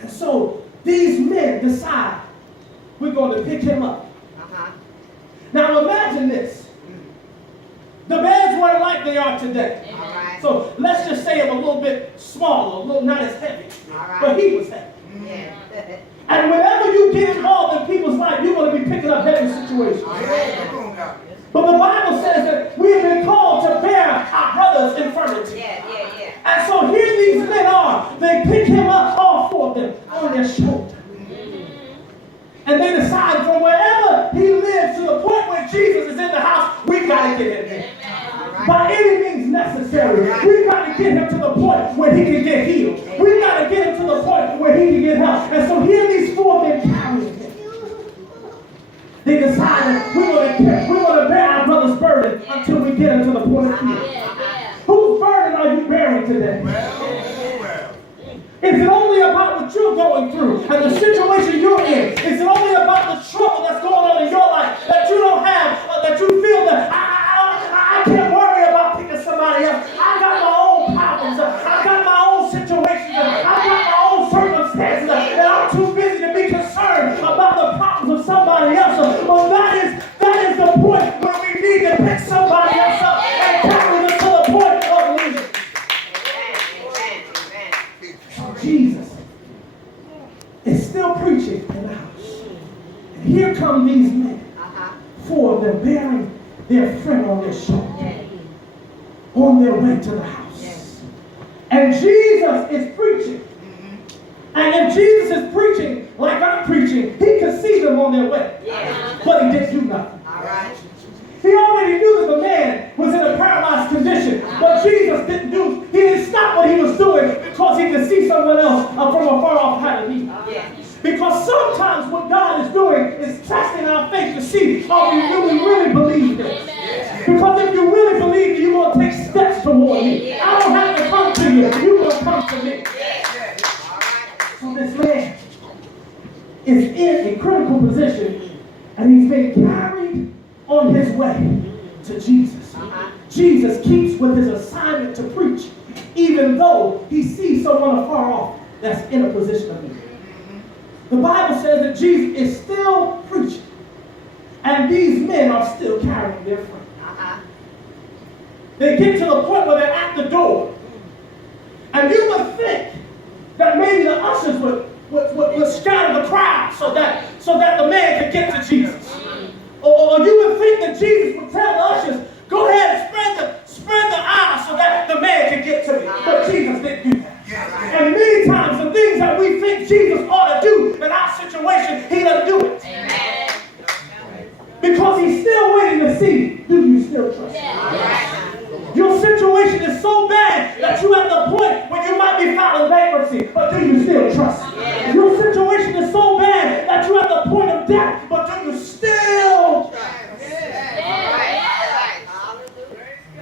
And so these men decide we're going to pick him up. Now imagine this. The beds weren't like they are today. Right. So let's just say it was a little bit smaller, a little not as heavy. But he was heavy. Yeah. And whenever you get involved in people's life, you're going to be picking up heavy situations. But the Bible says that we have been called to bear our brother's infirmity. Yeah. And so here these men are. They pick him up, all four of them, on their shoulder. And they decide from wherever he lives to the point where Jesus is in the house, we've got to get him there. By any means necessary. We've got to get him to the point where he can get healed. We've got to get him to the point where he can get help. And so here these four men carrying him. They decided we're going to bear our brother's burden until we get him to the point of healing. Whose burden are you bearing today? Is it only about what you're going through and the situation you're in? Is it only about the trouble that's going on in your life that you don't have, that you feel that I can't worry about picking somebody else? I got my own problems. I got my own situations. I got my own circumstances. And I'm too busy to be concerned about the problems of somebody else. But that is the point where we need to pick somebody else up and carry them to the point of leading. Jesus is still preaching in the house. And here come these men. Four of them bearing their friend on their shoulder. On their way to the house. And Jesus is preaching. And if Jesus is preaching like I'm preaching, he could see them on their way. But he didn't do nothing. He already knew that the man was in a paralyzed condition. But Jesus he didn't stop what he was doing because he could see someone else from a far off how to lead. Because sometimes what God is doing is testing our faith to see, are we really believe this? Because if you really believe, you're going to take steps toward me. I don't have to come to you. You're going to come to me. So this man is in a critical position, and he's been carried on his way to Jesus. Jesus keeps with his assignment to preach, even though he sees someone afar off that's in a position of need. The Bible says that Jesus is still preaching, and these men are still carrying their friend. They get to the point where they're at the door, and you would think that maybe the ushers would scatter the crowd so that the man could get to Jesus. Or you would think that Jesus would tell the ushers, go ahead and spread the aisle so that the man can get to me. But Jesus didn't do that. And many times the things that we think Jesus ought to do in our situation, he doesn't do it. Because he's still waiting to see, do you still trust him? Your situation is so bad